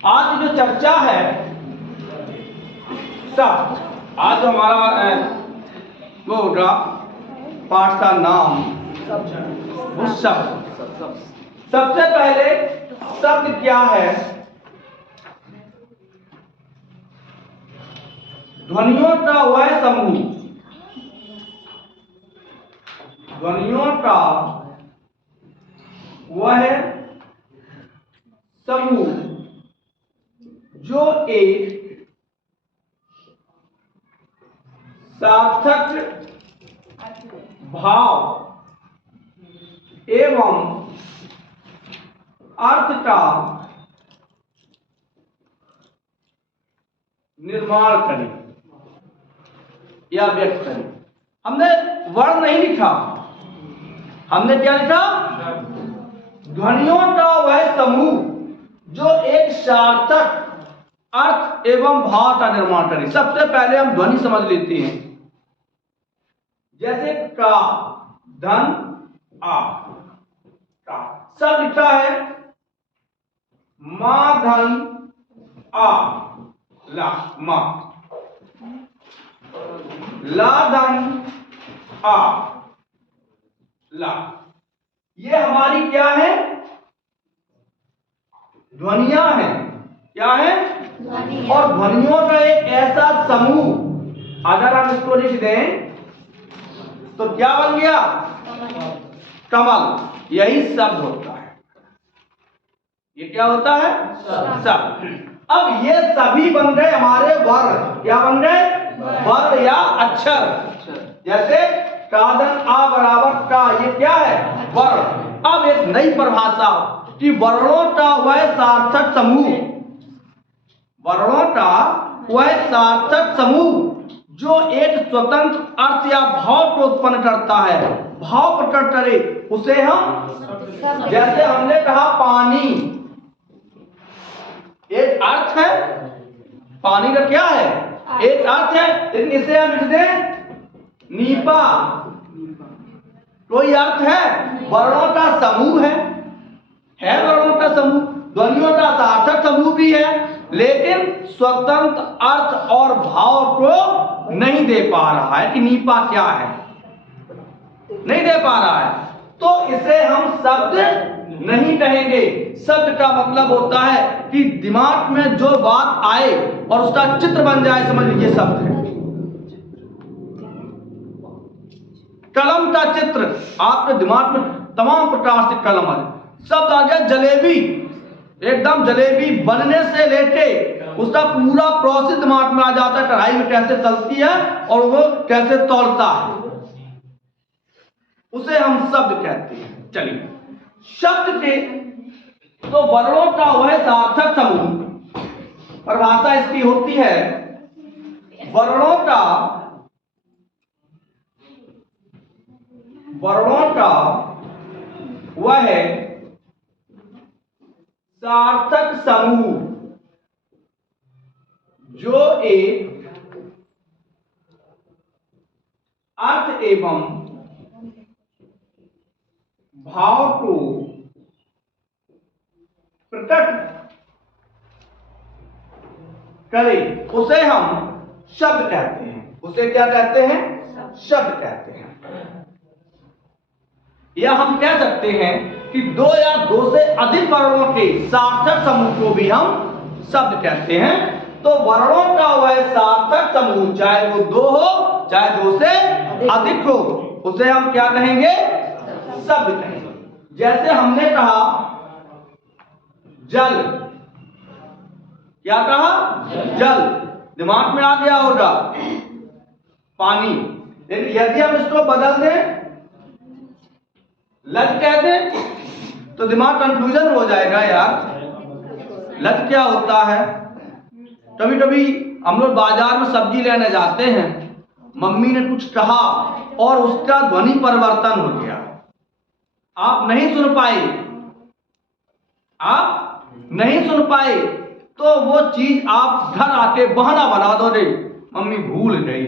आज की जो चर्चा है सब, आज हमारा वो होगा पाठ का नाम वो शब्द। सबसे पहले शब्द क्या है? ध्वनियों का वह समूह, ध्वनियों का वह समूह जो एक सार्थक भाव एवं अर्थ का निर्माण करें या व्यक्त करें। हमने वर्ण नहीं लिखा, हमने क्या लिखा? ध्वनियों का वह समूह जो एक सार्थक अर्थ एवं भाव का निर्माण करे। सबसे पहले हम ध्वनि समझ लेते हैं, जैसे का, धन, आ, का सब लिखा है मा धन आ ला, मा, ला धन आ ला। ये हमारी क्या है? ध्वनियां हैं। क्या है? और ध्वनियों का एक ऐसा समूह, अगर हम इसको लिख दें तो क्या बन गया? कमल। यही शब्द होता है। ये क्या होता है? शब्द। अब ये सभी बन गए हमारे वर्ण। क्या बन गए? वर्ण या अक्षर। जैसे कादन आ बराबर का, ये क्या है? वर्ण। अब एक नई परिभाषा कि वर्णों का वह सार्थक समूह, वर्णों का वह सार्थक समूह जो एक स्वतंत्र अर्थ या भाव को उत्पन्न करता है, भाव प्रकट करे, उसे हम, जैसे हमने कहा पानी, एक अर्थ है, पानी का क्या है? एक अर्थ है, लेकिन इसे हम लिख दें नीपा, कोई अर्थ है? वर्णों का समूह है वर्णों का समूह। ध्वनियों का सार्थक समूह भी है, लेकिन स्वतंत्र अर्थ और भाव को नहीं दे पा रहा है कि नीपा क्या है, नहीं दे पा रहा है, तो इसे हम शब्द नहीं कहेंगे। शब्द का मतलब होता है कि दिमाग में जो बात आए और उसका चित्र बन जाए, समझ लीजिए शब्द है। कलम का चित्र, आपके दिमाग में तमाम प्रकार से कलम है। शब्द आ गया जलेबी, एकदम जलेबी बनने से लेके उसका पूरा प्रोसेस दिमाग में आ जाता है, कढ़ाई में कैसे तलती है और वो कैसे तौलता है, उसे हम शब्द कहते हैं। चलिए, शब्द के तो वर्णों का वह सार्थक समूह, परिभाषा इसकी होती है वर्णों का वह सार्थक समूह जो एक अर्थ एवं भाव को प्रकट करे, उसे हम शब्द कहते हैं। उसे क्या कहते हैं? शब्द कहते हैं। या हम कह सकते हैं कि दो या दो से अधिक वर्णों के सार्थक समूह को भी हम शब्द कहते हैं। तो वर्णों का वह सार्थक समूह, चाहे वो दो हो चाहे दो से अधिक हो, उसे हम क्या कहेंगे? शब्द कहेंगे। जैसे हमने कहा जल, क्या कहा? जल, दिमाग में आ गया होगा पानी। लेकिन यदि हम इसको बदल दें, लज कह दें, तो दिमाग कंफ्यूजन हो जाएगा यार, लज क्या होता है। कभी कभी हम लोग बाजार में सब्जी लेने जाते हैं, मम्मी ने कुछ कहा और उसका ध्वनि परिवर्तन हो गया, आप नहीं सुन पाए, तो वो चीज आप घर आके बहाना बना दो, रे मम्मी भूल गई,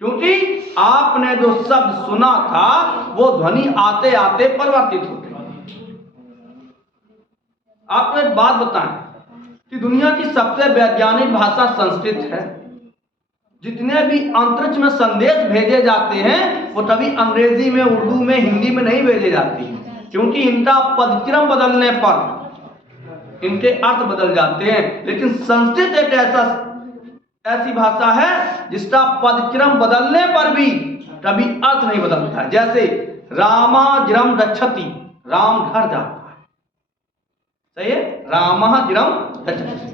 क्योंकि आपने जो शब्द सुना था वो ध्वनि आते आते परिवर्तित हो गई। आपको एक बात बताएं कि दुनिया की सबसे वैज्ञानिक भाषा संस्कृत है। जितने भी अंतरिक्ष में संदेश भेजे जाते हैं वो कभी अंग्रेजी में, उर्दू में, हिंदी में नहीं भेजे जाते हैं, क्योंकि इनका पदक्रम बदलने पर इनके अर्थ बदल जाते हैं। लेकिन संस्कृत एक ऐसी भाषा है जिसका पदक्रम बदलने पर भी कभी अर्थ नहीं बदलता है। जैसे रामाजिरम गच्छति, राम घर जाता है, सही है, रामाजिरम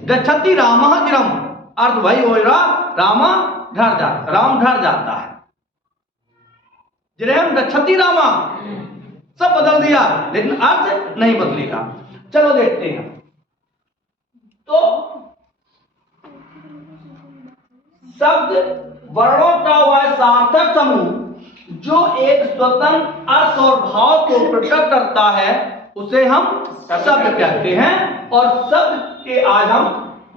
गच्छति, रामाजिरम, अर्थ वही होगा, रामा घर जाता, राम घर जाता है। जिरम गच्छति रामा, सब बदल दिया लेकिन अर्थ नहीं बदलेगा। चलो देखते हैं। तो शब्द वर्णों का वह सार्थक समूह जो एक स्वतंत्र अर्थ और भाव को प्रकट करता है उसे हम शब्द कहते हैं। और शब्द के आज हम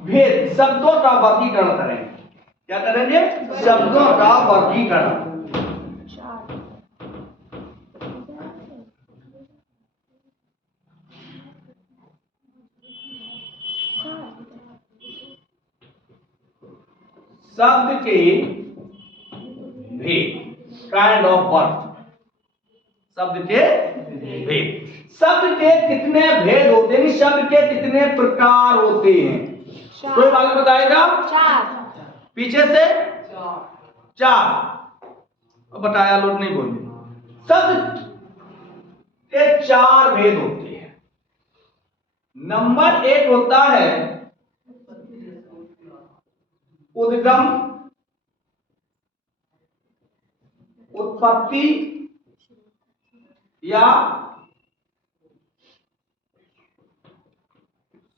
भेद, शब्दों का वर्गीकरण करेंगे। क्या करेंगे? शब्दों का वर्गीकरण। शब्द के भेद, काइंड ऑफ वर्ड, शब्द के भेद। शब्द के कितने भेद होते हैं, शब्द के कितने प्रकार होते हैं? कोई मालूम बताएगा? 4। पीछे से 4 बताया, लोग नहीं बोले। शब्द के 4 भेद होते हैं। नंबर 1 होता है उद्गम, उत्पत्ति या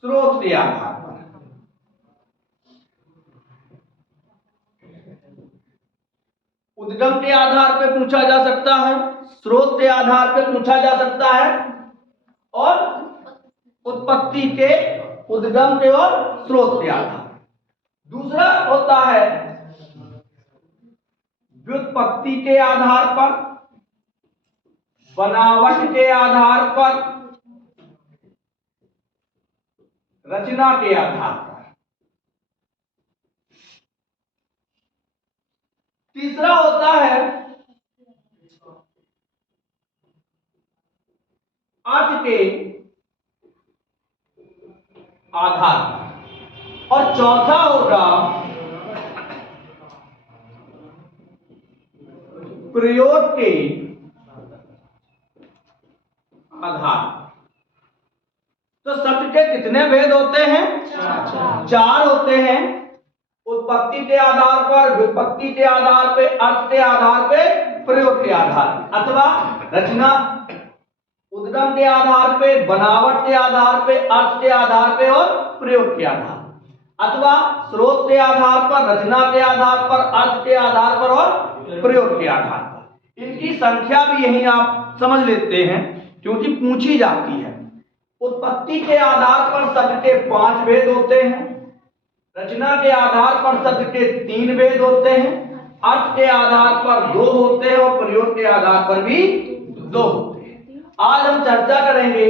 स्रोत के आधार पर। उद्गम के आधार पर पूछा जा सकता है, स्रोत के आधार पर पूछा जा सकता है, और उत्पत्ति के, उद्गम के और स्रोत के आधार। दूसरा होता है व्युत्पत्ति के आधार पर, बनावट के आधार पर, रचना के आधार पर। तीसरा होता है अर्थ के आधार पर, और चौथा होगा प्रयोग के आधार। तो शब्द के कितने भेद होते हैं? 4 होते हैं। उत्पत्ति के आधार पर, व्युत्पत्ति के आधार पे, अर्थ के आधार पे, प्रयोग के आधार पे, अथवा रचना, उद्गम के आधार पे, बनावट के आधार पे, अर्थ के आधार पे और प्रयोग के आधार, अथवा स्रोत के आधार पर, रचना के आधार पर, अर्थ के आधार पर और प्रयोग के आधार पर। इनकी संख्या भी यही आप समझ लेते हैं क्योंकि पूछी जाती है। उत्पत्ति के आधार पर शब्द के 5 भेद होते हैं, रचना के आधार पर शब्द के 3 भेद होते हैं, अर्थ के आधार पर 2 होते हैं और प्रयोग के आधार पर भी 2 होते हैं। आज हम चर्चा करेंगे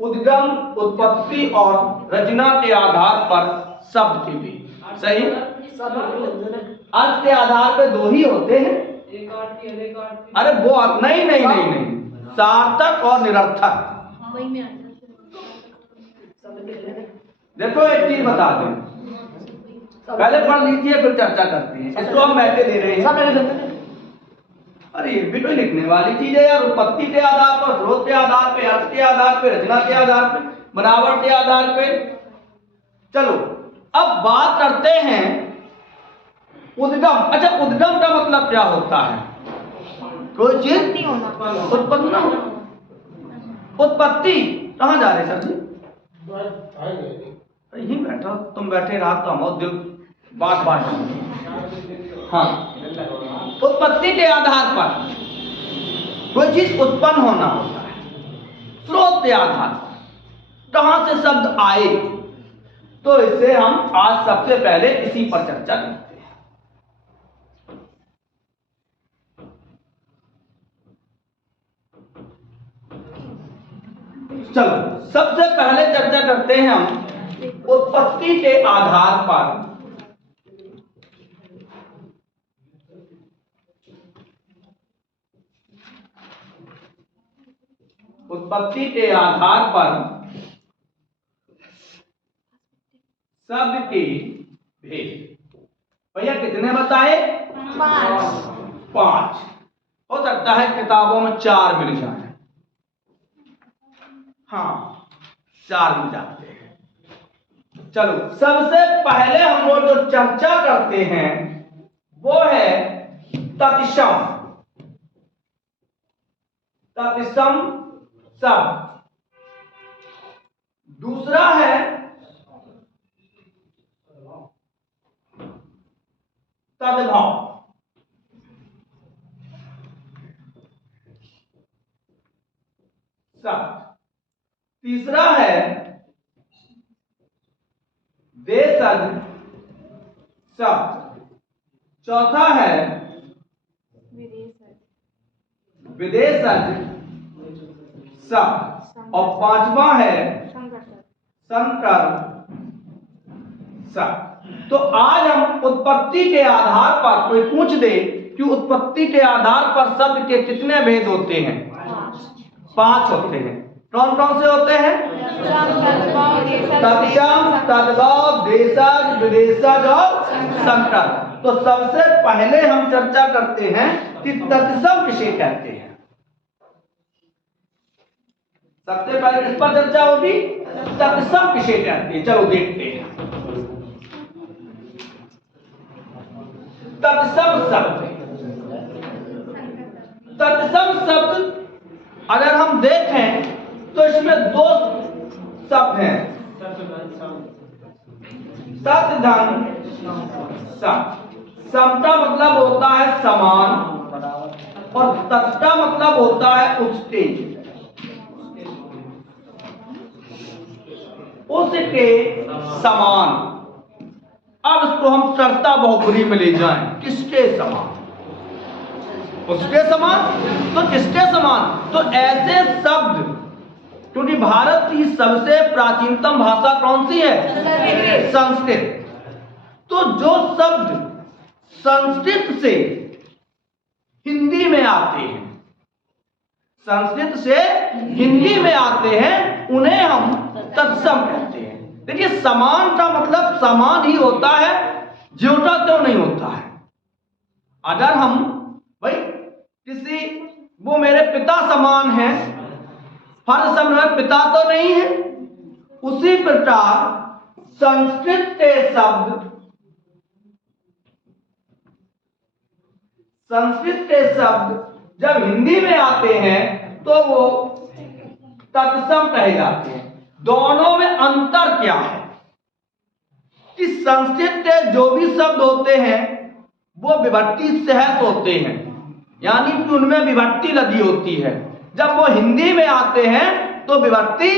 उद्गम, उत्पत्ति और रचना के आधार पर शब्द के भी। सही? अर्थ के आधार पर 2 ही होते हैं। अरे वो नहीं नहीं नहीं नहीं, सार्थक और निरर्थक। देखो एक चीज बता दें, पहले पढ़ लीजिए फिर चर्चा करते हैं। इसको हम बैठे दे रहे हैं। अरे ये भी तो लिखने वाली चीज है यार। उत्पत्ति के आधार पर, स्रोत के आधार पे, अर्थ के आधार पे, रचना के आधार पे, बनावट के आधार पे। चलो अब बात करते हैं उद्गम। अच्छा, उद्गम का मतलब क्या होता है? कोई चीज उत्पन्न होना। उत्पत्ति कहाँ जा रहे सर जी? यहीं बैठो, तुम बैठे रहा तो हम दिल बात बात। हाँ, उत्पत्ति के आधार पर कोई चीज उत्पन्न होना होता है। स्रोत के आधार पर कहां से शब्द आए, तो इससे हम आज सबसे पहले इसी पर चर्चा करते हैं। चलो सबसे पहले चर्चा करते हैं हम उत्पत्ति के आधार पर शब्द के भेद। भैया कितने बताए? 5। हो सकता है किताबों में 4 मिल जाए। हाँ, 4 मिल जाते हैं। चलो, सबसे पहले हम लोग जो चर्चा करते हैं वो है तत्सम शब्द। दूसरा है तद्भव। शब्द। तीसरा है देशज शब्द। चौथा है विदेशज शब्द। और 5वां है संकर शब्द। तो आज हम उत्पत्ति के आधार पर, कोई पूछ दे कि उत्पत्ति के आधार पर शब्द के कितने भेद होते हैं? 5 होते हैं। कौन कौन से होते हैं? तत्सम, तद्भव, देशज, विदेशज और संकर। तो सबसे पहले हम चर्चा करते हैं कि तत्सम किसे कहते हैं। सबसे पहले किस पर चर्चा होगी? तत्सम किसे कहते हैं। चलो देखते हैं। तत्सम शब्द अगर हम देखें तो इसमें 2 शब्द हैं, तत्धन सम। सम का मतलब होता है समान और तत् का मतलब होता है उसके, उसके समान। अब इसको हम कर्ता बहुब्री में ले जाएं, किसके समान? उसके समान। तो किसके समान? तो ऐसे शब्द, क्योंकि भारत की सबसे प्राचीनतम भाषा कौन सी है? संस्कृत। तो जो शब्द संस्कृत से हिंदी में आते हैं, संस्कृत से हिंदी में आते हैं, उन्हें हम तत्सम कहते हैं। देखिए, समान का मतलब समान ही होता है, ज्योता क्यों नहीं होता है। अगर हम भाई किसी, वो मेरे पिता समान है, हर समय पिता तो नहीं है, उसी प्रकार संस्कृत के शब्द जब हिंदी में आते हैं तो वो तत्सम कहे जाते हैं। दोनों में अंतर क्या है कि संस्कृत के जो भी शब्द होते हैं वो विभक्ति सहित होते हैं, यानी कि उनमें विभक्ति लगी होती है। जब वो हिंदी में आते हैं तो विभक्ति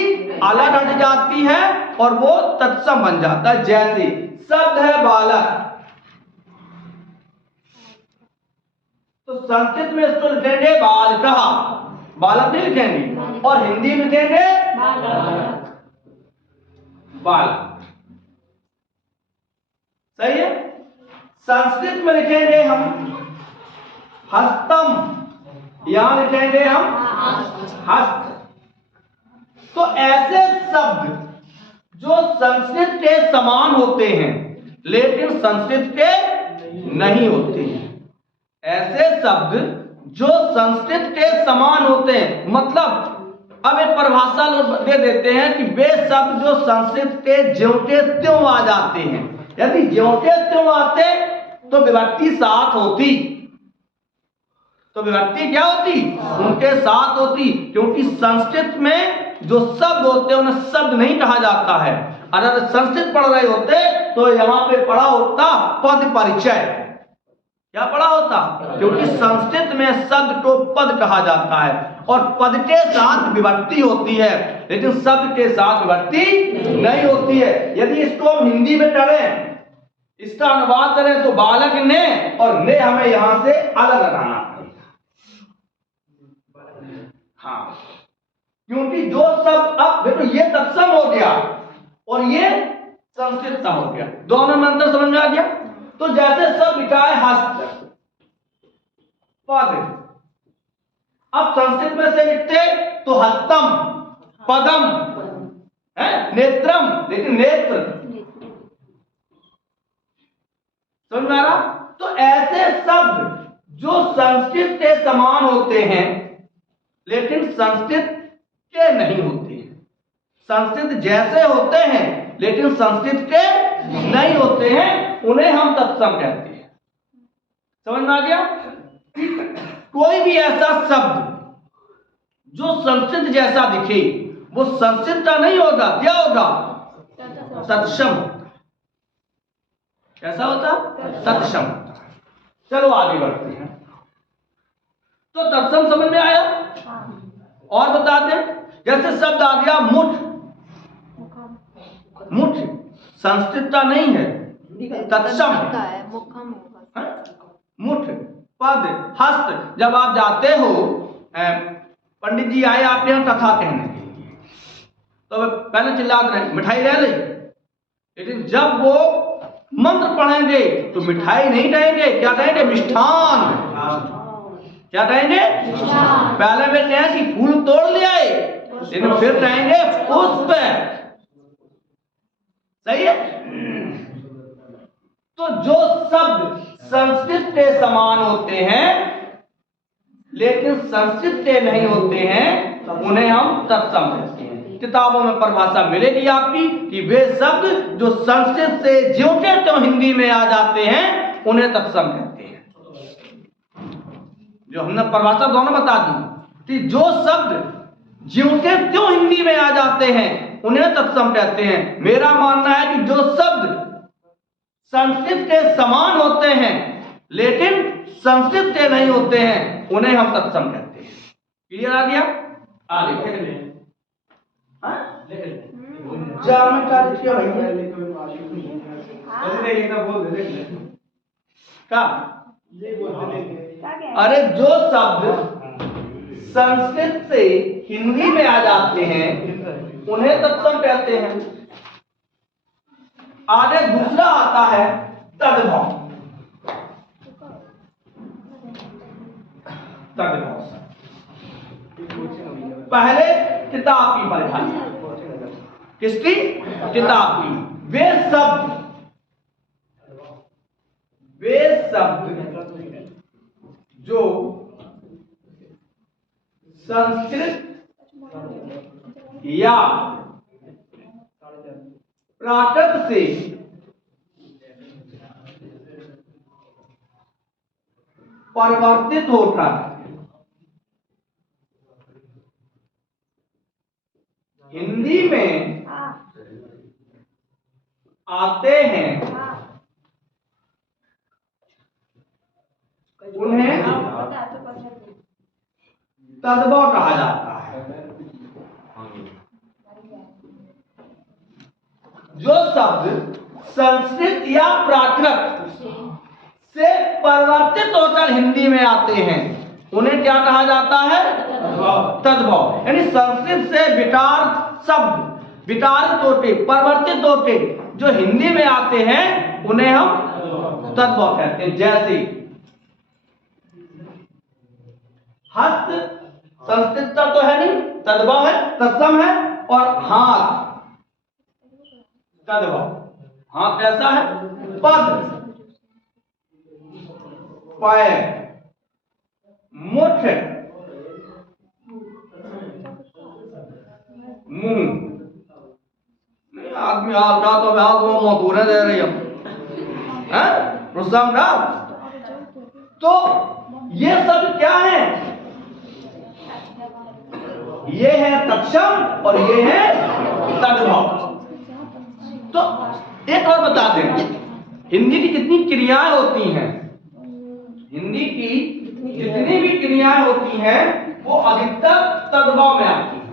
अलग हट जाती है और वो तत्सम बन जाता है। जैसे शब्द है बालक, तो संस्कृत में इसको लिखेंगे बालका, बालक नहीं लिखेंगे, और हिंदी में लिखेंगे बालक। सही है। संस्कृत में लिखेंगे हम हस्तम, यहां लिखेंगे हम हस्त। तो ऐसे शब्द जो संस्कृत के समान होते हैं लेकिन संस्कृत के नहीं होते हैं, ऐसे शब्द जो संस्कृत के समान होते हैं, मतलब अब एक परिभाषा दे देते हैं कि वे शब्द जो संस्कृत के ज्यों के त्यों आ जाते हैं। यदि ज्यों के त्यों आते तो विभक्ति साथ होती, तो विभक्ति क्या होती? उनके साथ होती, क्योंकि संस्कृत में जो शब्द होते हैं उन्हें शब्द नहीं कहा जाता है। अगर संस्कृत पढ़ रहे होते तो यहां पे पढ़ा होता पद परिचय। क्या पढ़ा होता? क्योंकि संस्कृत में शब्द को पद कहा जाता है और पद के साथ विभक्ति होती है, लेकिन शब्द के साथ विभक्ति नहीं होती है। यदि इसको हम हिंदी में करें, इसका अनुवाद करें तो बालक ने, और ने हमें यहां से अलग लगाना पड़ेगा। हाँ, क्योंकि जो शब्द, अब देखो ये तत्सम हो गया और ये संस्कृतता हो गया। दोनों में अंतर समझ में आ गया। तो जैसे सब लिखा है हस्त पद, अब संस्कृत में से लिखते तो हस्तम पदम है नेत्रम, लेकिन नेत्र समझ में आ रहा। तो ऐसे शब्द जो संस्कृत के समान होते हैं लेकिन संस्कृत के नहीं होते हैं, संस्कृत जैसे होते हैं लेकिन संस्कृत के नहीं होते हैं, उन्हें हम तत्सम कहते हैं। समझ में आ गया। कोई भी ऐसा शब्द जो संस्कृत जैसा दिखे वो संस्कृत का नहीं होगा, क्या होगा? तत्सम। कैसा होता? तत्सम। चलो आगे बढ़ते हैं। तो तत्सम समझ में आया। और बता दें, जैसे शब्द आ गया मुठ, मुठ संस्कृत का नहीं है, तत्सम है। मुठ पद हस्त। जब आप जाते हो, पंडित जी आए आपके यहाँ कथा कहने के लिए, तो पहले चिल्लाते रहे मिठाई ले ले, लेकिन जब वो मंत्र पढ़ेंगे तो मिठाई नहीं कहेंगे, क्या कहेंगे? मिष्ठान। क्या कहेंगे? पहले में कहें कि फूल तोड़ ले आए, लेकिन फिर कहेंगे पुष्प। सही है। तो जो शब्द संस्कृत के समान होते हैं लेकिन संस्कृत के नहीं होते हैं, उन्हें हम तत्सम कहते हैं। किताबों में परिभाषा मिलेगी आपकी कि वे शब्द जो संस्कृत से ज्यों के त्यों हिंदी में आ जाते हैं उन्हें तत्सम कहते हैं। जो हमने परिभाषा दोनों बता दी कि जो शब्द ज्यों के त्यों हिंदी में आ जाते हैं उन्हें तत्सम कहते हैं। मेरा मानना है कि जो शब्द संस्कृत के समान होते हैं लेकिन संस्कृत के नहीं होते हैं उन्हें हम तत्सम कहते हैं। क्लियर आ गया? आगे अरे जो शब्द संस्कृत से हिंदी में आ जाते हैं उन्हें तत्सम कहते हैं। आगे दूसरा आता है तद्भव। तद्भव पहले किताब की परिभाषा, किसकी? किताब की। वे शब्द जो संस्कृत या प्राकृत से परिवर्तित होकर हिंदी में आते हैं उन्हें तद्भव कहा जाता है। जो शब्द संस्कृत या प्राकृत से परिवर्तित होकर हिंदी में आते हैं उन्हें क्या कहा जाता है? तद्भव। यानी संस्कृत से विकारित शब्द, विकारित होते, परिवर्तित होते जो हिंदी में आते हैं उन्हें हम तद्भव कहते हैं। जैसे हस्त संस्कृत का तो है नहीं, तद्भव है, तत्सम है। और हाथ तद्भव, हाथ कैसा है? पद। पैर, मुठ, मुंह। आदमी हाथ का तो हाथ वो मधुरे दे रही है रुस्तम का। तो ये सब क्या है? ये है तत्सम और ये है तद्भव। तो एक और बता दें, हिंदी की कितनी क्रियाएं होती हैं, हिंदी की जितनी भी क्रियाएं होती हैं वो अधिकतर तद्भव में आती हैं।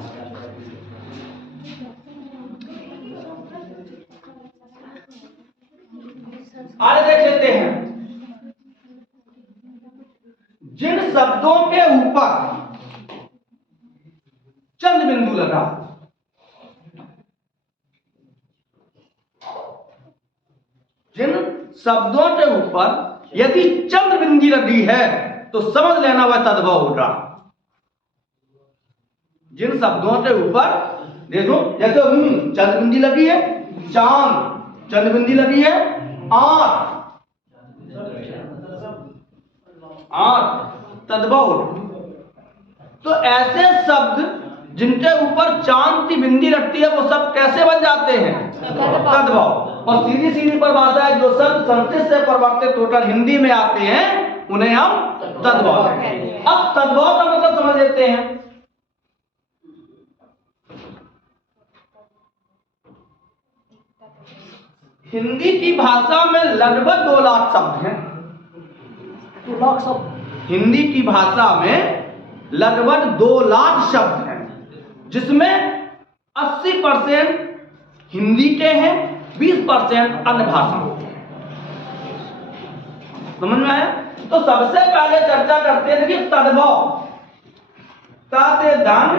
आगे देख लेते हैं। जिन शब्दों के ऊपर चंद बिंदु लगा शब्दों के ऊपर यदि चंद्र बिंदी लगी है तो समझ लेना वह तद्भव होगा। जिन शब्दों के ऊपर देखो, जैसे चंद्र बिंदी लगी है, चांद चंद्र बिंदी लगी है, आंख तद्भव। तो ऐसे शब्द जिनके ऊपर चांद की बिंदी लगती है वो सब कैसे बन जाते हैं? तद्भव। और सीधी सीधी परिभाषा है, जो शब्द संस्कृत से परिवर्तित होकर हिंदी में आते हैं उन्हें हम तद्भव कहते हैं। अब तद्भव का मतलब समझ लेते हैं। हिंदी की भाषा में लगभग 2 लाख शब्द हैं। 2 लाख शब्द हिंदी की भाषा में लगभग 2 लाख शब्द हैं, जिसमें 80% हिंदी के हैं, 20% अन्य भाषाओं के हैं। समझ में आया? तो सबसे पहले चर्चा करते हैं कि तद्भव। ताते दान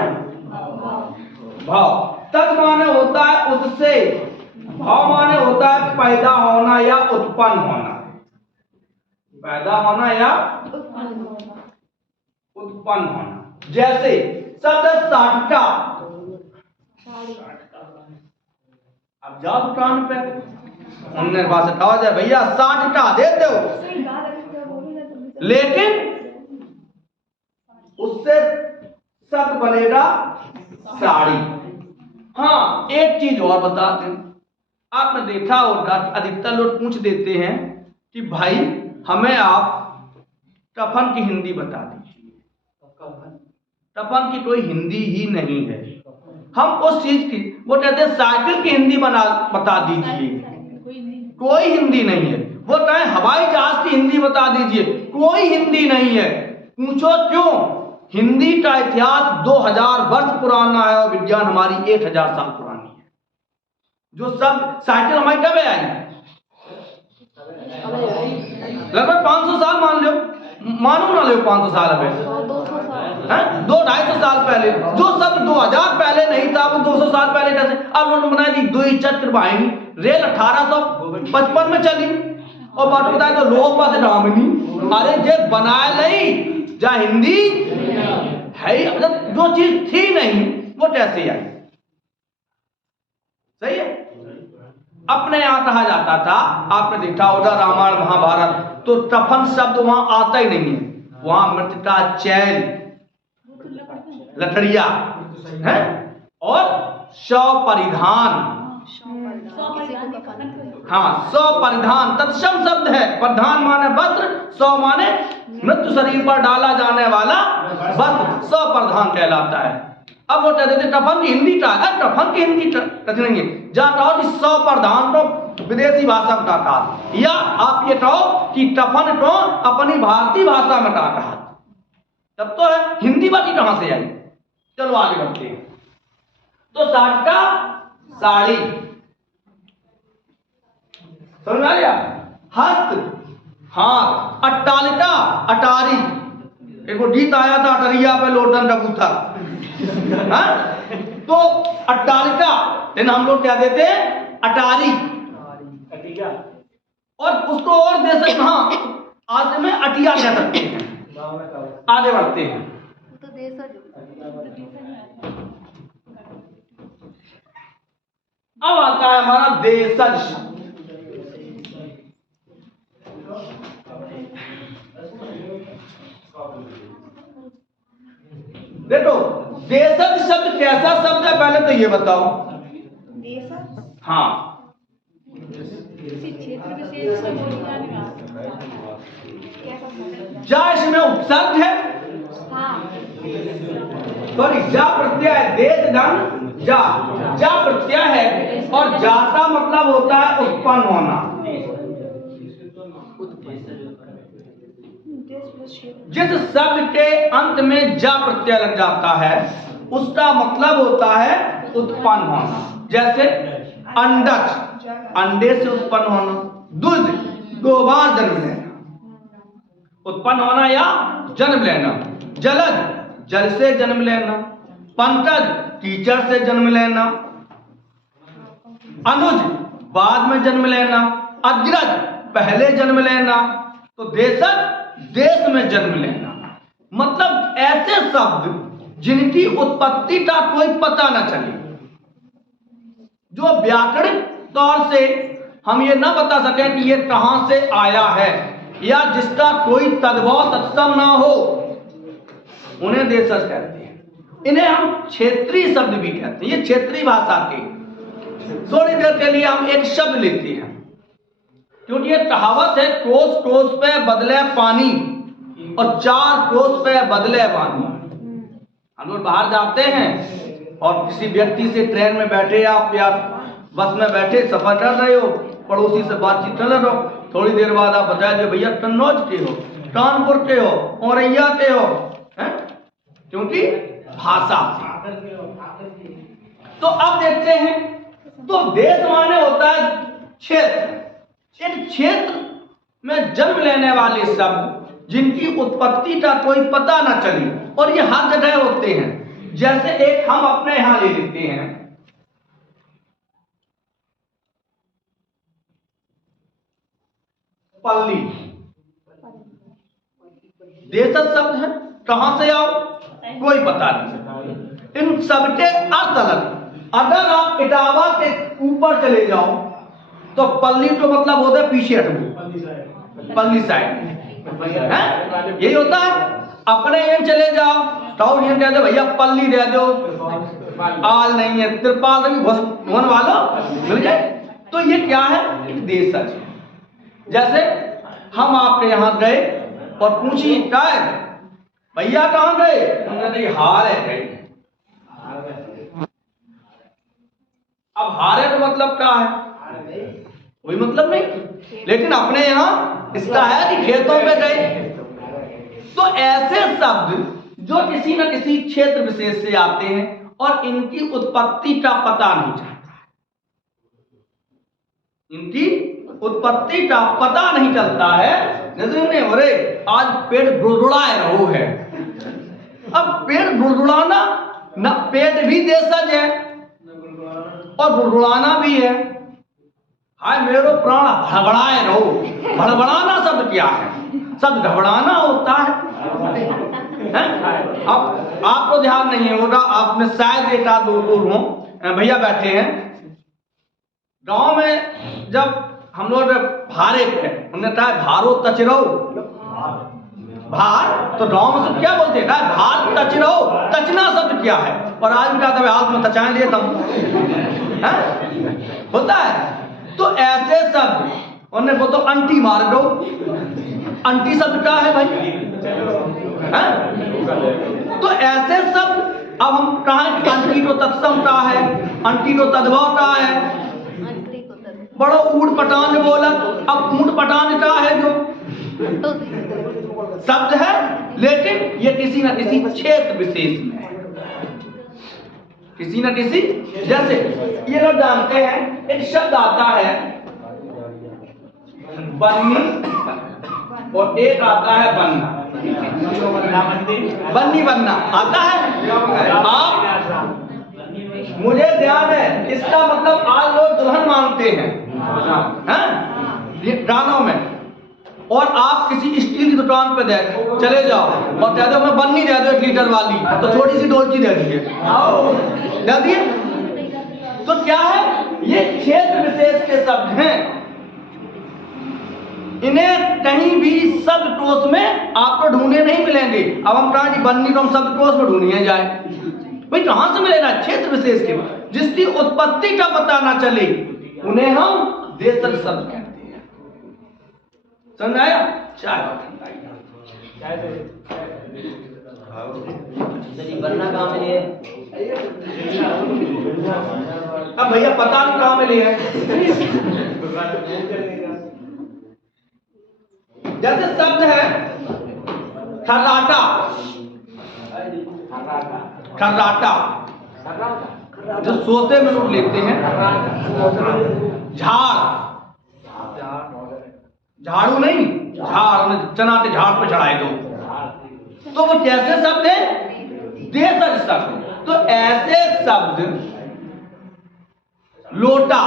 भाव। तद माने होता है उससे, भाव माने होता है पैदा होना या उत्पन्न होना। पैदा होना या उत्पन्न होना। जैसे शब्द साटका। अब जाओ दुकान पे, उनने पास कहा जाए भैया 60 का दे दो, लेकिन उससे शब्द बनेगा साड़ी। हाँ, एक चीज और बता दें, आपने देखा होगा अधिकतर लोग पूछ देते हैं कि भाई हमें आप कफन की हिंदी बता दीजिए। कफन की कोई हिंदी ही नहीं है। हम उस चीज की, वो कहते हैं साइकिल की हिंदी बता दीजिए, कोई हिंदी नहीं है। वो कहें हवाई जहाज की हिंदी बता दीजिए, कोई हिंदी नहीं है। पूछो क्यों? हिंदी का इतिहास 2000 वर्ष पुराना है और विज्ञान हमारी 1000 साल पुरानी है। जो सब साइकिल हमारी कब आई? लगभग 500 साल मान लो, मानो ना लो 500 साल पहले, 200-250 साल पहले। जो सब 2000 पहले नहीं था वो 200 साल पहले कैसे? अब उन्होंने बनाई थी 2 चक्र वाहिनी रेल 1855 में चली, और बात बताए तो लोग पास डामनी। अरे जे बनाए नहीं जा हिंदी है, मतलब जो चीज थी नहीं वो कैसे आई? सही है। अपने यहां कहा जाता था, आपने देखा होगा रामायण महाभारत, तो कफन शब्द वहां आता ही नहीं है। वहां मृतिका, चैल, लकड़िया है और सपरिधान। हाँ, सपरिधान तत्सम शब्द है। प्रधान माने वस्त्र, सौ माने मृत्यु शरीर पर डाला जाने वाला वस्त्र, सपरिधान कहलाता है। अब वो कहते थे कफन की हिंदी का है, कफन की हिंदी कहेंगे जा कहो कि सपरिधान तो विदेशी भाषा में कहा, या आप ये कहो कि कफन को अपनी भारतीय भाषा में कहा। तब तो है, हिंदी बाकी कहां से आई? चलो आगे बढ़ते हैं। तो साटका साड़ी, समझ में आ गया? हस्त हाथ, अट्टालिका अटारी। एक गीत आया था, अटरिया पे लोटन कबूतर। तो अट्टालिका हम लोग क्या देते हैं? अटारी। और उसको और दे सकते, हाँ आज में अटिया कह सकते हैं। आगे बढ़ते हैं। अब आता है हमारा देशज शब्द। देखो देशज शब्द कैसा शब्द है पहले तो ये बताओ। हाँ, जा इसमें उपसर्ग है, सॉरी जा प्रत्यय है। देश धन जा, जा प्रत्यय है और जाता मतलब होता है उत्पन्न होना। जिस शब्द के अंत में जा प्रत्यय लग जाता है उसका मतलब होता है उत्पन्न होना। जैसे अंडज, अंडे से उत्पन्न होना। दुज, गोबार जन्म लेना, उत्पन्न होना या जन्म लेना। जलज, जल से जन्म लेना। पंकज, कीचड़ से जन्म लेना। अनुज, बाद में जन्म लेना। अग्रज, पहले जन्म लेना, तो देशज देश में जन्म लेना। मतलब ऐसे शब्द जिनकी उत्पत्ति का कोई पता न चले, जो व्याकरणिक तौर से हम ये ना बता सकें कि ये कहां से आया है, या जिसका कोई तद्भव तत्सम ना हो, उन्हें देशज कहते हैं। इन्हें हम क्षेत्रीय शब्द भी कहते हैं। ये क्षेत्रीय भाषा के, थोड़ी देर के लिए हम एक शब्द लेते हैं, क्योंकि ये कहावत है, कोस कोस पे बदले पानी और 4 कोस पे बदले पानी। हम लोग बाहर जाते हैं और किसी व्यक्ति से ट्रेन में बैठे आप या बस में बैठे सफर कर रहे हो, पड़ोसी से बातचीत कर रहे हो, थोड़ी देर बाद आप बता दो भैया कन्नौज के हो, कानपुर के हो, औरैया के हो, हैं? क्योंकि भाषा से। तो अब देखते हैं, तो देश माने होता है क्षेत्र। एक क्षेत्र में जन्म लेने वाले शब्द जिनकी उत्पत्ति का कोई पता ना चले, और ये हर जगह होते हैं। जैसे एक हम अपने यहां ले लेते हैं, पल्ली, देशज शब्द है, कहां से आओ कोई पता नहीं। इन सबके अर्थ अलग। अगर आप इटावा के ऊपर चले जाओ तो पल्ली तो मतलब होता है पीछे हटो, पल्ली साइड, यही होता है। अपने यहाँ चले जाओ तो ये कहते भैया पल्ली दे दो, आल नहीं है, त्रिपाल भी भवन वालों मिल जाए। तो ये क्या है, देशज। जैसे हम आपके यहां गए और पूछी क्या है भैया कहां गए, उन्होंने हार है गए। अब हारे तो मतलब क्या है, कोई मतलब नहीं, लेकिन अपने यहां इसका है कि खेतों में गए। तो ऐसे शब्द जो किसी न किसी क्षेत्र विशेष से आते हैं और इनकी उत्पत्ति का पता नहीं चलता है, इनकी उत्पत्ति का पता नहीं चलता है। जैसे अरे आज पेड़ गुड़गुड़ा रहो है, अब पेड़ गुड़गुड़ाना न, पेट भी देशज है और गुड़गुड़ाना भी है। हाय मेरो प्राण हड़बड़ाए रहो, हड़बड़ाना शब्द क्या है, शब्द घबराना होता है। अब आपको ध्यान नहीं होगा, आप में शायद एक आध दूर हो, भैया बैठे हैं गांव में, जब हम लोग भारे पे उन्होंने कहा भारो तचरो, भार तो गांव में सब क्या बोलते हैं, भार तचरो, तचना शब्द क्या है, और आज भी कहता है हाथ में तचाएं देता हूं, होता है। तो ऐसे शब्द उन्होंने बोल तो अंटी मार दो, अंटी शब्द क्या है भाई, तो ऐसे शब्द। अब हम कहा कि अंटी तो तत्सम का है, अंटी तो तद्भव का है, बड़ो ऊट पटान बोला। अब ऊट पटान का है जो शब्द है, लेकिन ये किसी न किसी क्षेत्र विशेष में है, किसी न किसी। जैसे ये लोग जानते हैं एक शब्द आता है बन्नी और एक आता है बनना, बन्नी बनना आता है। आप मुझे ध्यान है, इसका मतलब आज लोग दुल्हन मांगते हैं गानों में, और आप किसी स्टील की दुकान पे चले जाओ और कह दो मैं बन्नी दे दो 1 लीटर वाली, तो थोड़ी सी डोलची दे दीजिए, दे दिए। तो क्या है, ये क्षेत्र विशेष के शब्द हैं, इन्हें कहीं भी शब्दकोश में आपको ढूंढने नहीं मिलेंगे। अब हम कहा कि बन्नी तो हम शब्दकोश में ढूंढिए जाए, भाई कहां से मिलेगा, क्षेत्र विशेष के, जिसकी उत्पत्ति का पता ना चले उन्हें हम देशज शब्द कहते हैं। समझ आया? चाय बनना कहाँ मिली है, अब भैया पता नहीं कहां मिली है। जैसे शब्द है खर्राटा, खर्राटा जो सोते में लोग लेते हैं, झाड़, झाड़ू नहीं, झाड़, चना के झाड़ पे चढ़ाए दो, तो वो कैसे शब्द है, देशज शब्द। तो ऐसे शब्द लोटा,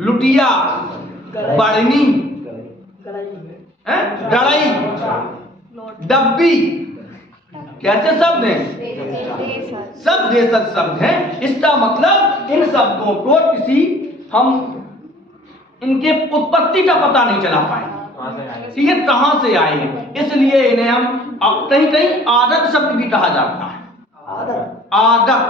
लुटिया, बढ़नी, डड़ई, डब्बी, कैसे शब्द हैं? सब देशज शब्द हैं। इसका मतलब इन शब्दों को किसी हम इनके उत्पत्ति का पता नहीं चला पाए कि ये कहां से आए हैं, इसलिए इन्हें हम कहीं कहीं आदत शब्द भी कहा जाता है। आदत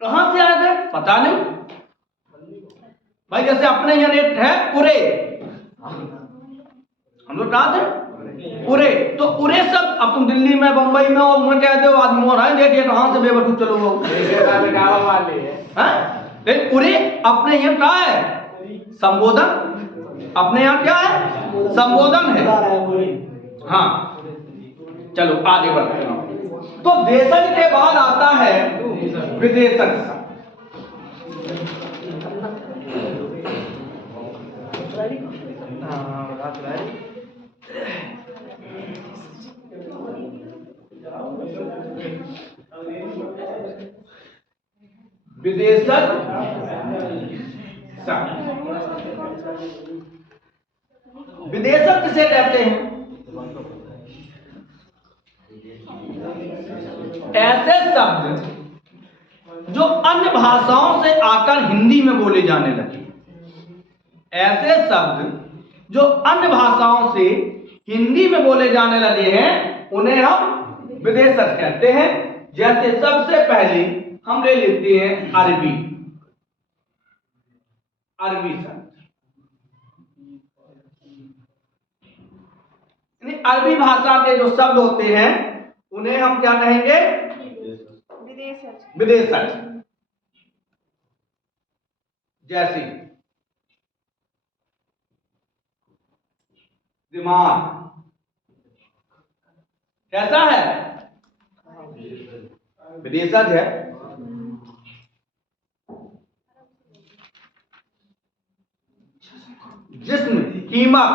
कहां से आए थे पता नहीं भाई। जैसे अपने यहाँ रेट है उरे, हम लोग कहा थे उरे, तो उरे सब अब तुम दिल्ली में बंबई में और वहां कहते हो आदमी हो रहा है, देखिए कहां से बेवकूफ चलो वो उरे अपने यहाँ क्या है? संबोधन। अपने यहाँ क्या है? संबोधन है। हाँ चलो आगे बढ़ते हैं। तो देशज के बाद आता है विदेशज। विदेशज विदेशज किसे कहते हैं? ऐसे शब्द जो अन्य भाषाओं से आकर हिंदी में बोले जाने लगे। ऐसे शब्द जो अन्य भाषाओं से हिंदी में बोले जाने लगे हैं उन्हें हम विदेशज कहते हैं। जैसे सबसे पहले हम ले लेते हैं अरबी। अरबी शब्द अरबी भाषा के जो शब्द होते हैं उन्हें हम क्या कहेंगे? विदेशज। जैसे दिमाग कैसा है? विदेशज है। जिस्म, कीमत,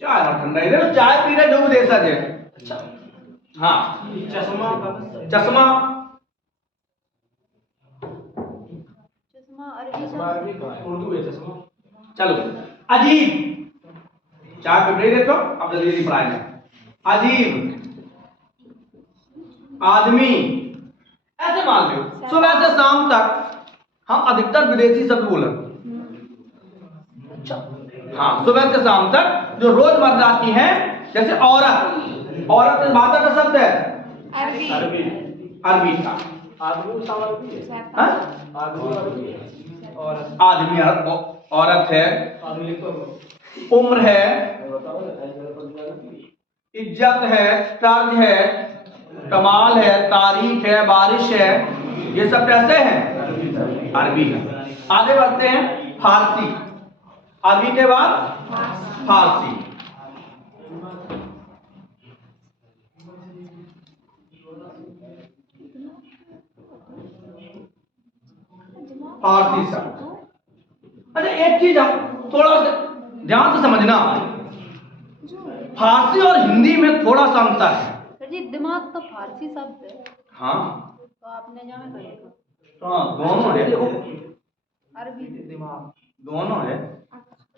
चाय ठंडा इधर चाय पी रहे जो विदेशज है। हाँ चश्मा, चश्मा उर्दू है चश्मा। चलो अजीब, चाय पे नहीं देखो अब जल्दी पढ़ाएंगे। अजीब, आदमी, ऐसे मान लो सुबह से शाम तक हम अधिकतर विदेशी शब्द बोले। हाँ सुबह से शाम तक जो रोजमर्रा की हैं, जैसे औरत, औरत इस भाषा का शब्द है अरबी। अरबी का आदमी, औरत है, उम्र है, इज्जत है, तर्ज है, कमाल है, तारीख है, बारिश है, ये सब कैसे हैं? अरबी है। आगे बढ़ते हैं फारसी। अरबी के बाद फारसी। फारसी शब्द। अच्छा एक चीज आप थोड़ा सा ध्यान से समझना, फारसी और हिंदी में थोड़ा सा अंतर है। सर जी दिमाग तो फारसी शब्द है। हाँ तो आपने जाना करेगा। हाँ दोनों है, अरबी दिमाग दोनों है।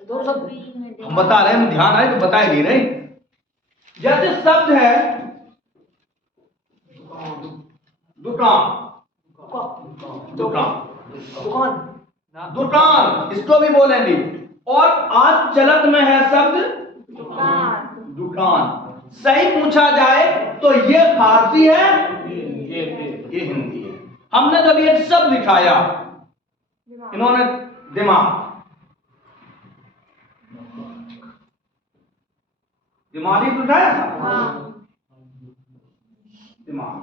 दो शब्द हम बता रहे हैं, ध्यान आए तो बता ही नहीं रहे। जैसे शब्द है दुकान, दुकान, दुकान, दुकान, इसको भी बोलेंगे। और आज चलन में है शब्द दुकान। सही पूछा जाए तो ये फारसी है, ये हिंदी है। हमने जब एक शब्द लिखाया, इन्होंने दिमाग, दिमागी उठाया था। दिमाग,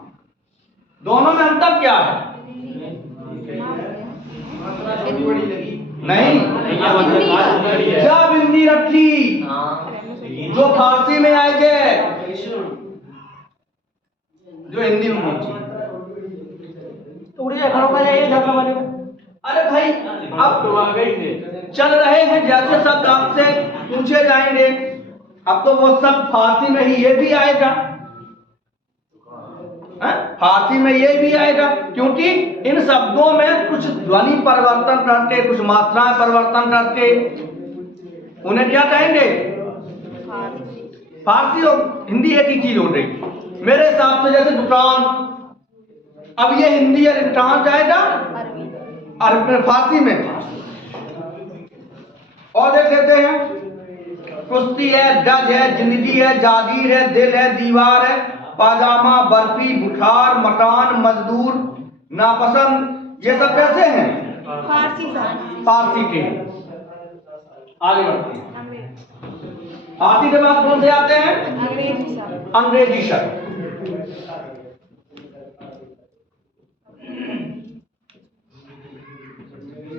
दोनों में अंतर क्या है? नहीं, जब हिंदी रखी जो फारसी में आएंगे, जो हिंदी में पहुंची। अरे भाई अब चल रहे हैं जैसे शब्द आपसे पूछे जाएंगे, अब तो वो सब फारसी में ही ये भी आएगा। फारसी में ये भी आएगा, क्योंकि इन शब्दों में कुछ ध्वनि परिवर्तन करके, कुछ मात्राएं परिवर्तन करके उन्हें क्या कहेंगे? फारसी और हिंदी एक ही चीज हो रही। मेरे हिसाब से जैसे दुकान, अब ये हिंदी है, कहां जाएगा? अरबी, फारसी में। और देख लेते हैं, कुश्ती है, जज है, जिंदगी है, जागीर है, दिल है, दीवार है, पाजामा, बर्फी, बुखार, मकान, मजदूर, नापसंद, ये सब कैसे हैं? फारसी के। आगे बढ़ते हैं। फारसी के बाद कौन से आते हैं? अंग्रेजी शब्द।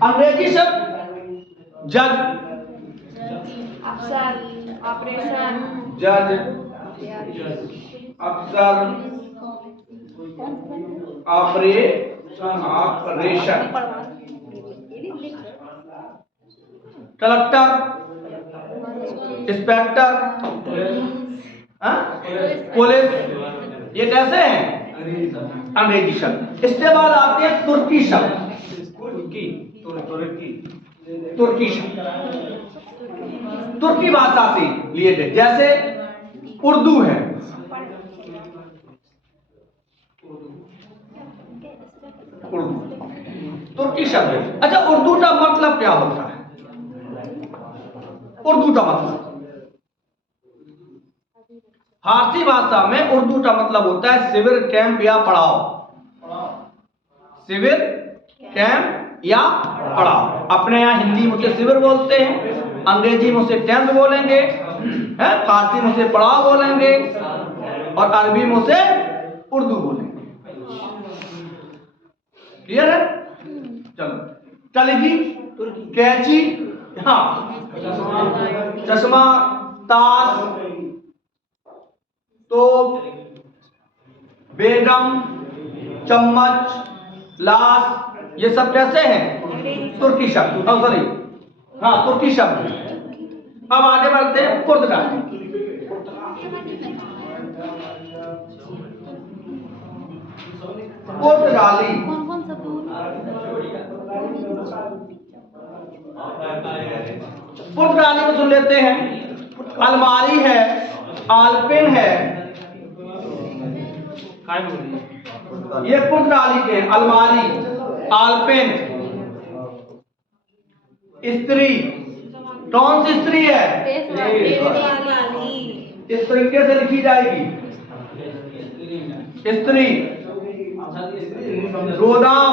अंग्रेजी शब्द जज, ऑपरेशन, जज, अफसर, ऑपरेशन, कलेक्टर, इंस्पेक्टर, पुलिस, ये कैसे हैं? अंग्रेजी शब्द। इसके बाद आते हैं तुर्की शब्द। तुर्की शब्द तुर्की भाषा से लिए गए, जैसे उर्दू है, उर्दू तुर्की शब्द है। अच्छा, उर्दू का मतलब क्या होता है? उर्दू का मतलब, फारसी भाषा में उर्दू का मतलब होता है शिविर, कैंप या पड़ाव। शिविर, कैंप या पड़ाव। अपने यहाँ हिंदी में उसे शिविर बोलते हैं, अंग्रेजी में उसे कैंप बोलेंगे, फारसी में उसे पड़ाव बोलेंगे, और अरबी में उसे उर्दू बोलेंगे। क्लियर है? चलो, कलगी, कैंची, हाँ, चश्मा, ताश, तोप, बेगम, चम्मच, लाश, ये सब कैसे हैं? तुर्की शब्द। सॉरी, हाँ, तुर्की शब्द। अब आगे बढ़ते हैं पुर्तगाली। पुर्तगाली, कौन सा पुर्तगाली में सुन लेते हैं। अलमारी है, आलपिन है, ये पुर्तगाली के। अलमारी, आलपिन, स्त्री, कौन सी स्त्री है? इस तरीके से लिखी जाएगी स्त्री। गोदाम,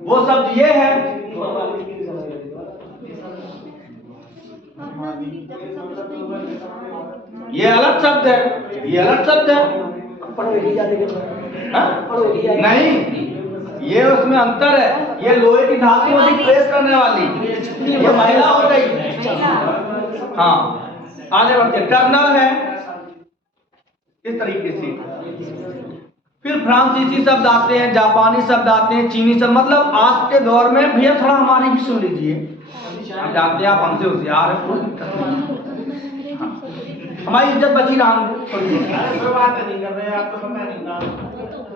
वो शब्द ये है। ये अलग शब्द है, ये अलग शब्द है। नहीं, ये उसमें अंतर है। ये लोहे की धातु वाली प्रेस करने वाली, ये महिला हो गई। हाँ, आगे बढ़ते। टर्नर है, इस तरीके से। फिर फ्रांसीसी शब्द आते हैं, जापानी शब्द आते हैं, चीनी शब्द। मतलब आज के दौर में भैया थोड़ा हमारी भी सुन लीजिए, हम जानते हैं आप हमसे होशियार हैं, कोई दिक्कत नहीं, हमारी इज्जत बची ना।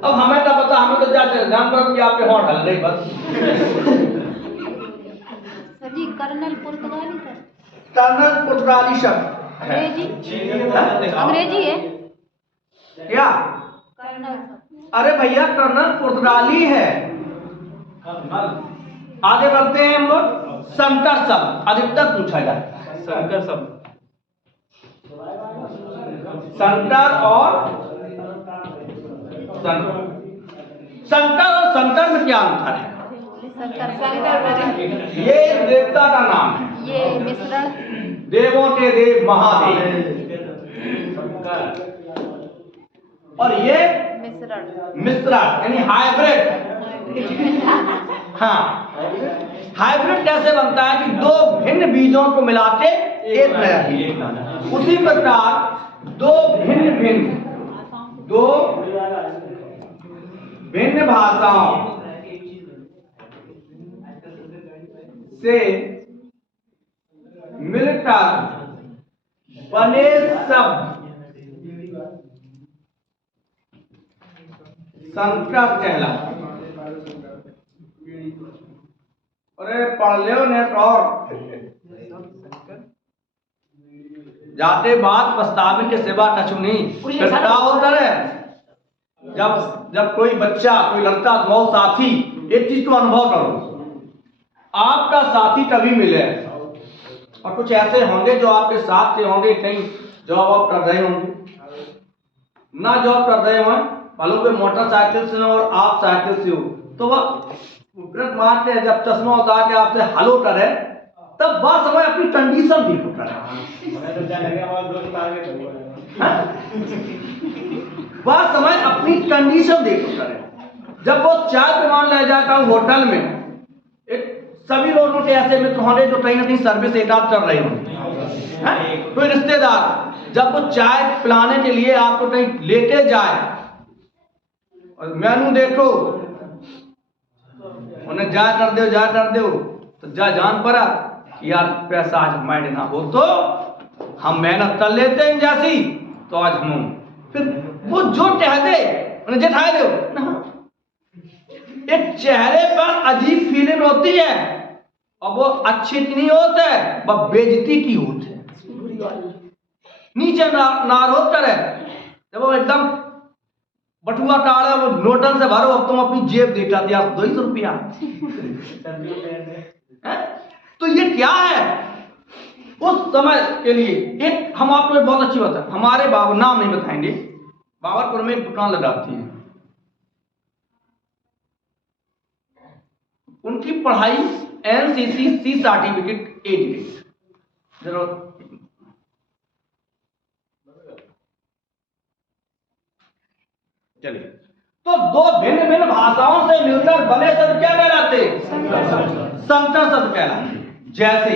अब हमें क्या पता, हमें तो जाते ध्यान करो कि आपके होंठ हल गई बस। सर जी, कर्नल पुर्तगाली सर। कर्नल पुर्तगाली शब्द अंग्रेजी है क्या? कर्नल। अरे भैया, कर्नल पुर्तगाली है। आगे बढ़ते हैं हम लोग। संकर शब्द अधिकतर पूछा जाता है। संकर शब्द, संकर और संकर और संकर में क्या अंतर है? ये देवता का नाम है, ये मिश्रण, देवों के देव महादेव। और ये मिश्रण यानी हाइब्रिड। हाँ, हाइब्रिड कैसे बनता है कि दो भिन्न बीजों को मिला के एक नया बीज। उसी प्रकार दो भिन्न भाषाओं से मिलकर बने शब्द संकर कहला। अरे पढ़ लियो ने तो और जाते बात पछतावे के सिवा कछु नहीं। फिर क्या होता है जब कोई बच्चा कोई लड़का मौत साथी, एक चीज को अनुभव करो, आपका साथी कभी मिले और कुछ ऐसे होंगे जो आपके साथ से होंगे, कहीं जॉब आप कर रहे होंगे, ना जॉब कर रहे हो, मालूम पे मोटरसाइकिल से और आप साइकिल से हो, तो वह ब्रेक मारते हैं, जब चश्मा उतार के आपसे हेलो करे, तब बात समय अपनी कंडीशन भी करे, बात समय अपनी कंडीशन देखो करे। जब वो चाय पे मान ले जाता हूँ होटल में, एक सभी लोगों के ऐसे मित्र होंगे जो कहीं ना कहीं सर्विस एक आध कर रहे होंगे, कोई रिश्तेदार जब वो चाय पिलाने के लिए आपको कहीं लेके जाए और मेनू देखो, उन्हें जा कर दो तो जान पड़ा कि यार पैसा आज हमारे ना हो तो हम मेहनत कर लेते हैं जैसी, तो आज हम फिर वो जो कह दे उन्हें जठाए दो, एक चेहरे पर अजीब फीलिंग होती है और वो अच्छी की नहीं होता है, वह बेइज्जती की होती है, नीचे नार होता है। जब वो एकदम बटुआ टाड़ा वो नोटन से भरो, अब तुम अपनी जेब देखा दिया 200 रुपया, तो ये क्या है उस समय के लिए। एक हम आपको एक बहुत अच्छी बात है, हमारे बाबा, नाम नहीं बताएंगे, बाबरपुर में एक दुकान लगाती है, उनकी पढ़ाई NCC C certificate A grade, जरूरत चलिए। तो दो भिन्न भिन्न भाषाओं से मिलकर बने शब्द क्या कहलाते? संकर शब्द कहलाते। जैसे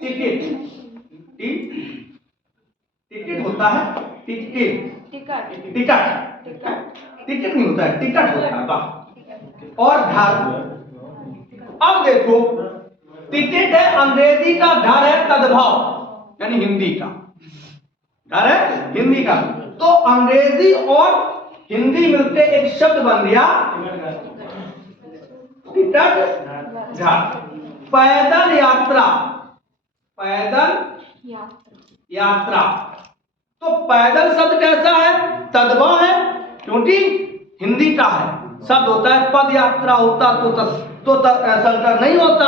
टिकट, टिकट होता है, टिकट नहीं होता है, टिकट होता है। वाह। और घर, अब देखो टिकट है अंग्रेजी का, घर है तद्भव यानी हिंदी का, घर है हिंदी का, तो अंग्रेजी और हिंदी मिलते एक शब्द बन गया टिकट घर। पैदल यात्रा, पैदल यात्रा, तो पैदल शब्द कैसा है? तद्भव है, क्योंकि हिंदी का है। शब्द होता है पद यात्रा होता तो संकर नहीं होता,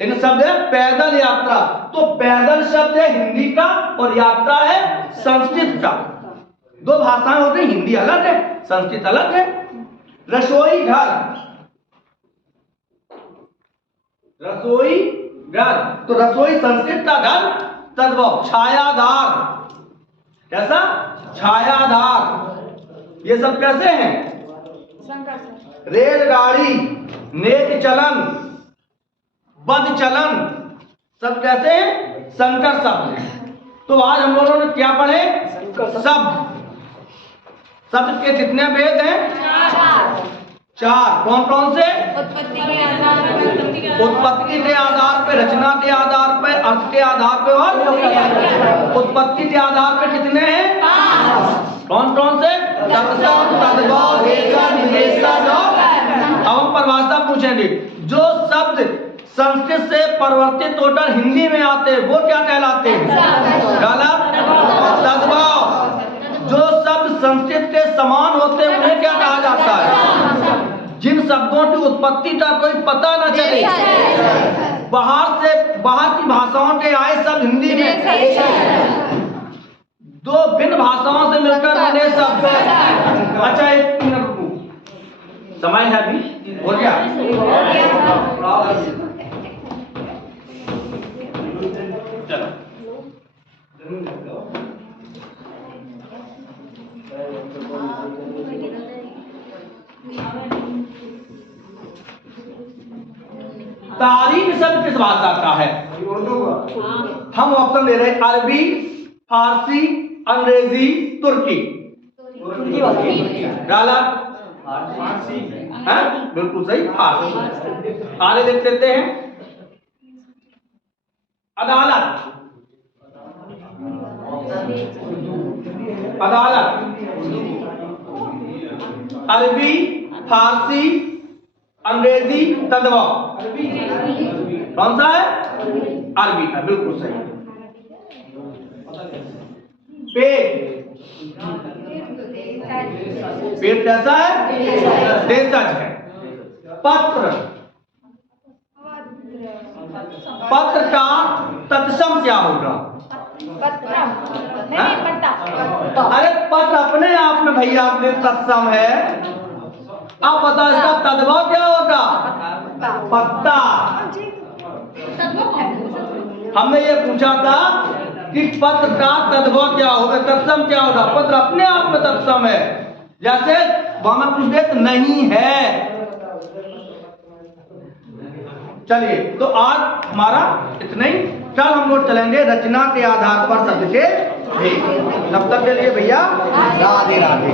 लेकिन शब्द है पैदल यात्रा, तो पैदल शब्द है हिंदी का और यात्रा है संस्कृत का। दो भाषाएं होती हैं, हिंदी अलग है, संस्कृत अलग है। रसोई घर, रसोई घर, तो रसोई संस्कृत का घर तद्भव। छायाधार, कैसा? छायाधार, ये सब कैसे हैं? रेलगाड़ी, नेक चलन, बद चलन, सब कैसे हैं? संकर शब्द हैं। तो आज हम लोगों ने क्या पढ़े? शब्द। शब्द के कितने भेद हैं? चार। कौन कौन से? उत्पत्ति के आधार पे, रचना के आधार पे, अर्थ के आधार पे, और उत्पत्ति के आधार पे कितने हैं? कौन कौन से? तद्भव, भेदन, विशेषण। अब हम परिभाषा पूछेंगे। जो शब्द संस्कृत से परिवर्तित होकर हिंदी में आते हैं वो क्या कहलाते हैं? गलत, तद्भव। जो शब्द संस्कृत के समान होते हैं उन्हें क्या कहा जाता है? जिन शब्दों की उत्पत्ति का कोई पता न चले, बाहर की भाषाओं के आए शब्द हिंदी में, दो भिन्न भाषाओं से मिलकर बने शब्द। अच्छा, एक मिनट रुको, समय है अभी, हो गया? चलो, तारीख शब्द किस भाषा का है? हम ऑप्शन दे रहे हैं, अरबी, फारसी, अंग्रेजी, तुर्की। गलत, बिल्कुल सही, फारसी। आगे देख लेते हैं। अदालत, अदालत अरबी, फारसी, अंग्रेजी, तदवा। कौन सा है? अरबी का, बिल्कुल सही। पेट, पेट कैसा है? देशज है। पत्र, पत्र का तत्सम क्या होगा? नहीं पता। अरे पत्र अपने आप में भैया अपने तत्सम है। अब बताओ इसका तद्भव क्या होगा? पत्ता। हमने ये पूछा था कि पत्र का तद्भव क्या होगा, तत्सम क्या होगा? पत्र अपने आप में तत्सम है। जैसे वहां कुछ देख नहीं है। चलिए, तो आज हमारा इतना ही। कल हम लोग चलेंगे रचना के आधार पर शब्द के भेद। तब तक के लिए भैया राधे राधे।